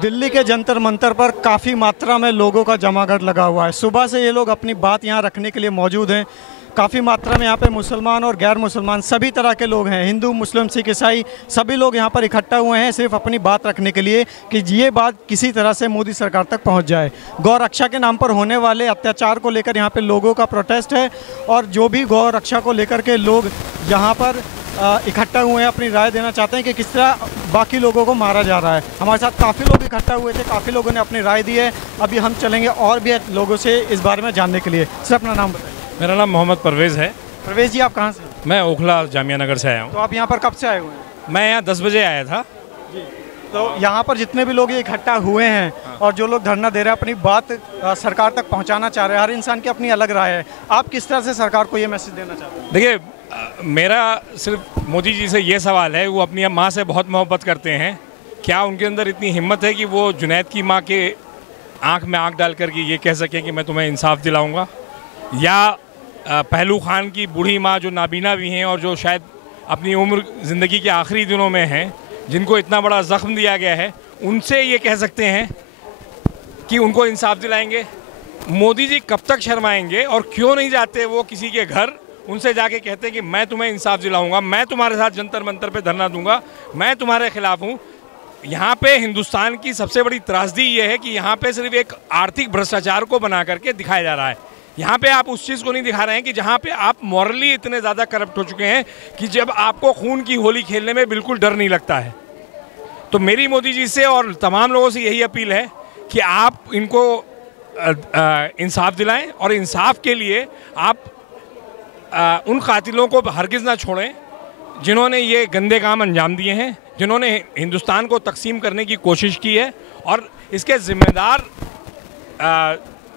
दिल्ली के जंतर मंतर पर काफ़ी मात्रा में लोगों का जमावड़ा लगा हुआ है। सुबह से ये लोग अपनी बात यहाँ रखने के लिए मौजूद हैं। काफ़ी मात्रा में यहाँ पे मुसलमान और गैर मुसलमान सभी तरह के लोग हैं, हिंदू, मुस्लिम, सिख, ईसाई, सभी लोग यहाँ पर इकट्ठा हुए हैं सिर्फ अपनी बात रखने के लिए कि ये बात किसी तरह से मोदी सरकार तक पहुँच जाए। गौ रक्षा के नाम पर होने वाले अत्याचार को लेकर यहाँ पे लोगों का प्रोटेस्ट है और जो भी गौ रक्षा को लेकर के लोग यहाँ पर इकट्ठा हुए हैं, अपनी राय देना चाहते हैं कि किस तरह बाकी लोगों को मारा जा रहा है। हमारे साथ काफ़ी लोग इकट्ठा हुए थे, काफ़ी लोगों ने अपनी राय दी है। अभी हम चलेंगे और भी लोगों से इस बारे में जानने के लिए। सर, अपना नाम बताइए। मेरा नाम मोहम्मद परवेज़ है। परवेज़ जी, आप कहाँ से हैं? मैं ओखला जामिया नगर से आया हूँ। तो आप यहाँ पर कब से आए हुए हैं? मैं यहाँ 10 बजे आया था जी। तो यहाँ पर जितने भी लोग इकट्ठा हुए हैं और जो लोग धरना दे रहे हैं, अपनी बात सरकार तक पहुँचाना चाह रहे हैं, हर इंसान की अपनी अलग राय है। आप किस तरह से सरकार को ये मैसेज देना चाहते हैं? देखिए, मेरा सिर्फ मोदी जी से ये सवाल है, वो अपनी माँ से बहुत मोहब्बत करते हैं। क्या उनके अंदर इतनी हिम्मत है कि वो जुनैद की माँ के आँख में आँख डाल कर के ये कह सकें कि मैं तुम्हें इंसाफ दिलाऊँगा? या पहलू खान की बूढ़ी माँ जो नाबीना भी हैं और जो शायद अपनी उम्र ज़िंदगी के आखिरी दिनों में हैं, जिनको इतना बड़ा ज़ख्म दिया गया है, उनसे ये कह सकते हैं कि उनको इंसाफ दिलाएंगे? मोदी जी कब तक शर्माएंगे और क्यों नहीं जाते वो किसी के घर, उनसे जाके कहते हैं कि मैं तुम्हें इंसाफ दिलाऊंगा, मैं तुम्हारे साथ जंतर मंतर पे धरना दूंगा, मैं तुम्हारे खिलाफ हूँ? यहाँ पे हिंदुस्तान की सबसे बड़ी त्रासदी ये है कि यहाँ पे सिर्फ एक आर्थिक भ्रष्टाचार को बना करके दिखाया जा रहा है। यहाँ पे आप उस चीज़ को नहीं दिखा रहे हैं कि जहाँ पे आप मॉरली इतने ज़्यादा करप्ट हो चुके हैं कि जब आपको खून की होली खेलने में बिल्कुल डर नहीं लगता है। तो मेरी मोदी जी से और तमाम लोगों से यही अपील है कि आप इनको इंसाफ दिलाएं और इंसाफ के लिए आप उन कातिलों को हरगिज़ ना छोड़ें जिन्होंने ये गंदे काम अंजाम दिए हैं, जिन्होंने हिंदुस्तान को तकसीम करने की कोशिश की है। और इसके ज़िम्मेदार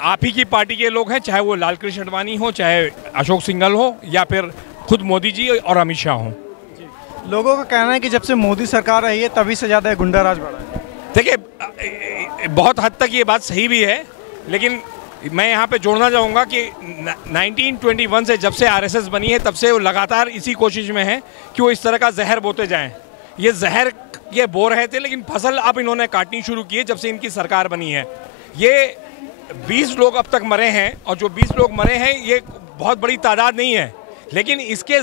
आप ही की पार्टी के लोग हैं, चाहे वो लाल कृष्ण आडवाणी हो, चाहे अशोक सिंघल हो, या फिर खुद मोदी जी और अमित शाह हों। लोगों का कहना है कि जब से मोदी सरकार आई है तभी से ज़्यादा गुंडा राज बढ़ा है। देखिए, बहुत हद तक ये बात सही भी है, लेकिन मैं यहाँ पे जोड़ना चाहूँगा कि 1921 से जब से आरएसएस बनी है तब से वो लगातार इसी कोशिश में है कि वो इस तरह का जहर बोते जाएं। ये जहर ये बो रहे थे, लेकिन फसल अब इन्होंने काटनी शुरू की है जब से इनकी सरकार बनी है। ये 20 लोग अब तक मरे हैं और जो 20 लोग मरे हैं ये बहुत बड़ी तादाद नहीं है, लेकिन इसके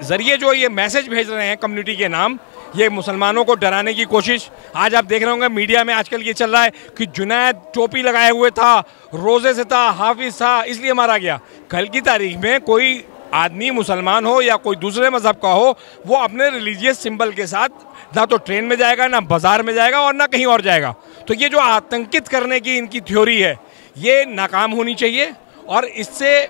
ज़रिए जो ये मैसेज भेज रहे हैं कम्युनिटी के नाम, ये मुसलमानों को डराने की कोशिश। आज आप देख रहे होंगे मीडिया में आजकल ये चल रहा है कि जुनैद टोपी लगाए हुए था, रोज़े से था, हाफिज था, इसलिए मारा गया। कल की तारीख में कोई आदमी मुसलमान हो या कोई दूसरे मज़हब का हो, वो अपने रिलीजियस सिंबल के साथ ना तो ट्रेन में जाएगा, ना बाज़ार में जाएगा और ना कहीं और जाएगा। तो ये जो आतंकित करने की इनकी थ्योरी है, ये नाकाम होनी चाहिए। और इससे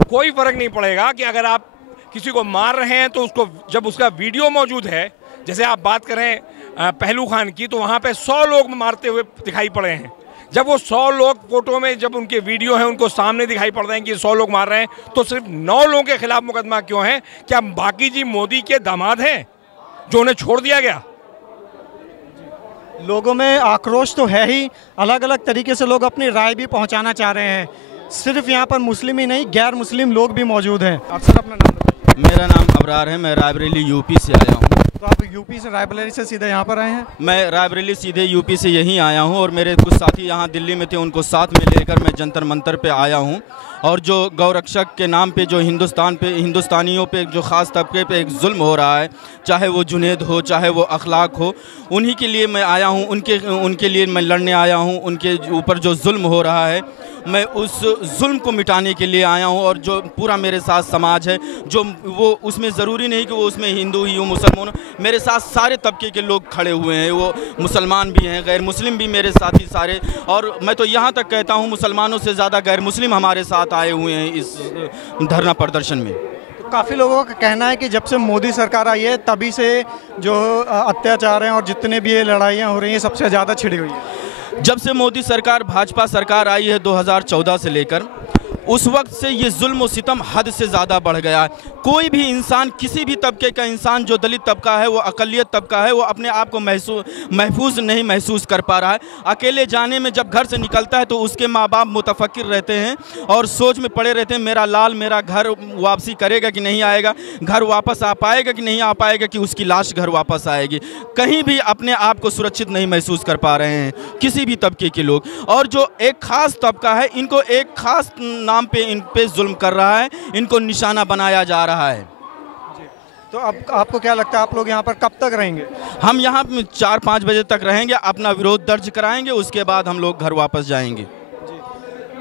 कोई फ़र्क नहीं पड़ेगा कि अगर आप किसी को मार रहे हैं तो उसको, जब उसका वीडियो मौजूद है, जैसे आप बात करें पहलू खान की, तो वहाँ पे 100 लोग मारते हुए दिखाई पड़े हैं। जब वो 100 लोग फोटो में, जब उनके वीडियो हैं, उनको सामने दिखाई पड़ रहे हैं कि 100 लोग मार रहे हैं, तो सिर्फ 9 लोगों के खिलाफ मुकदमा क्यों है? क्या बाकी जी मोदी के दामाद हैं जो उन्हें छोड़ दिया गया? लोगों में आक्रोश तो है ही, अलग अलग तरीके से लोग अपनी राय भी पहुंचाना चाह रहे हैं। सिर्फ यहाँ पर मुस्लिम ही नहीं, गैर मुस्लिम लोग भी मौजूद हैं। आप सर, अपना नाम बताइए। मेरा नाम अबरार है, मैं रायबरेली यूपी से आया हूँ। तो आप यूपी से, रायबरेली से सीधे यहाँ पर आए हैं? मैं रायबरेली सीधे यूपी से यहीं आया हूँ और मेरे कुछ साथी यहाँ दिल्ली में थे, उनको साथ में लेकर मैं जंतर मंतर पे आया हूँ। और जो गौरक्षक के नाम पे जो हिंदुस्तानियों पे जो ख़ास तबके पे एक जुल्म हो रहा है, चाहे वो जुनैद हो, चाहे वो अखलाक हो, उन्हीं के लिए मैं आया हूँ, उनके लिए मैं लड़ने आया हूँ। उनके ऊपर जो जुल्म हो रहा है, मैं उस जुल्म को मिटाने के लिए आया हूँ। और जो पूरा मेरे साथ समाज है, जो वो उसमें ज़रूरी नहीं कि वो उसमें हिंदू ही हो, मुसलमान, मेरे साथ सारे तबके के लोग खड़े हुए हैं। वो मुसलमान भी हैं, गैर मुस्लिम भी मेरे साथी सारे। और मैं तो यहाँ तक कहता हूँ, मुसलमानों से ज़्यादा गैर मुस्लिम हमारे साथ आए हुए हैं इस धरना प्रदर्शन में। तो काफ़ी लोगों का कहना है कि जब से मोदी सरकार आई है तभी से जो अत्याचार हैं और जितने भी ये लड़ाइयाँ हो रही हैं, सबसे ज़्यादा छिड़ी हुई है। जब से मोदी सरकार, भाजपा सरकार आई है 2014 से लेकर, उस वक्त से ये जुल्म और सितम हद से ज़्यादा बढ़ गया है। कोई भी इंसान, किसी भी तबके का इंसान, जो दलित तबका है, वो अक़लियत तबका है, वो अपने आप को महफूज नहीं महसूस कर पा रहा है। अकेले जाने में जब घर से निकलता है तो उसके माँ बाप मुतफक्किर रहते हैं और सोच में पड़े रहते हैं, मेरा लाल मेरा घर वापसी करेगा कि नहीं आएगा, घर वापस आ पाएगा कि नहीं आ पाएगा, कि उसकी लाश घर वापस आएगी। कहीं भी अपने आप को सुरक्षित नहीं महसूस कर पा रहे हैं किसी भी तबके के लोग। और जो एक ख़ास तबका है, इनको एक ख़ास नाम पे इन पे जुल्म कर रहा है, इनको निशाना बनाया जा रहा है। तो अब आपको क्या लगता है, आप लोग यहाँ पर कब तक रहेंगे? हम यहाँ 4-5 बजे तक रहेंगे, अपना विरोध दर्ज कराएंगे, उसके बाद हम लोग घर वापस जाएंगे।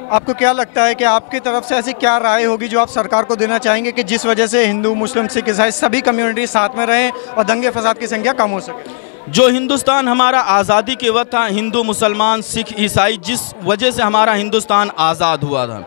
आपको क्या लगता है कि आपकी तरफ से ऐसी क्या राय होगी जो आप सरकार को देना चाहेंगे कि जिस वजह से हिंदू, मुस्लिम, सिख, ईसाई सभी कम्युनिटी साथ में रहें और दंगे फसाद की संख्या कम हो सके? जो हिंदुस्तान हमारा आज़ादी के वक्त था, हिंदू, मुसलमान, सिख, ईसाई, जिस वजह से हमारा हिंदुस्तान आज़ाद हुआ था,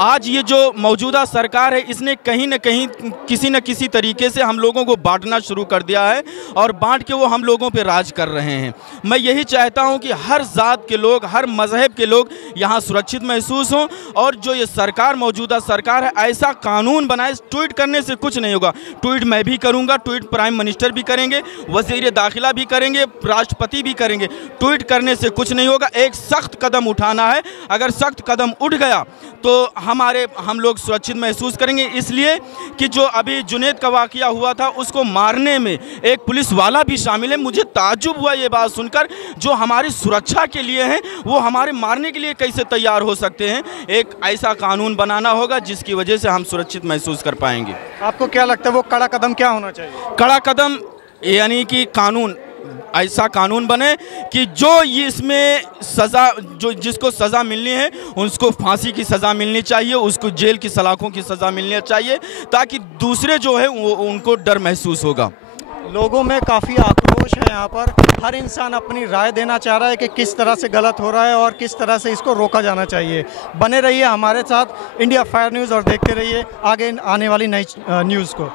आज ये जो मौजूदा सरकार है, इसने कहीं न कहीं किसी न किसी तरीके से हम लोगों को बांटना शुरू कर दिया है और बांट के वो हम लोगों पे राज कर रहे हैं। मैं यही चाहता हूं कि हर ज़ात के लोग, हर मज़हब के लोग यहाँ सुरक्षित महसूस हों और जो ये सरकार, मौजूदा सरकार है, ऐसा कानून बनाए। ट्वीट करने से कुछ नहीं होगा। ट्वीट मैं भी करूँगा, ट्वीट प्राइम मिनिस्टर भी करेंगे, वज़ीर दाखिला भी करेंगे, राष्ट्रपति भी करेंगे। ट्वीट करने से कुछ नहीं होगा, एक सख्त कदम उठाना है। अगर सख्त कदम उठ गया तो हम लोग सुरक्षित महसूस करेंगे। इसलिए कि जो अभी जुनैद का वाक़या हुआ था, उसको मारने में एक पुलिस वाला भी शामिल है। मुझे ताज्जुब हुआ ये बात सुनकर, जो हमारी सुरक्षा के लिए हैं वो हमारे मारने के लिए कैसे तैयार हो सकते हैं। एक ऐसा कानून बनाना होगा जिसकी वजह से हम सुरक्षित महसूस कर पाएंगे। आपको क्या लगता है वो कड़ा कदम क्या होना चाहिए? कड़ा कदम यानी कि कानून, ऐसा कानून बने कि जो इसमें सज़ा, जो जिसको सज़ा मिलनी है उसको फांसी की सज़ा मिलनी चाहिए, उसको जेल की सलाखों की सज़ा मिलनी चाहिए, ताकि दूसरे जो है वो उनको डर महसूस होगा। लोगों में काफ़ी आक्रोश है यहाँ पर। हर इंसान अपनी राय देना चाह रहा है कि किस तरह से गलत हो रहा है और किस तरह से इसको रोका जाना चाहिए। बने रहिए हमारे साथ इंडिया फायर न्यूज़ और देखते रहिए आगे आने वाली नई न्यूज़ को।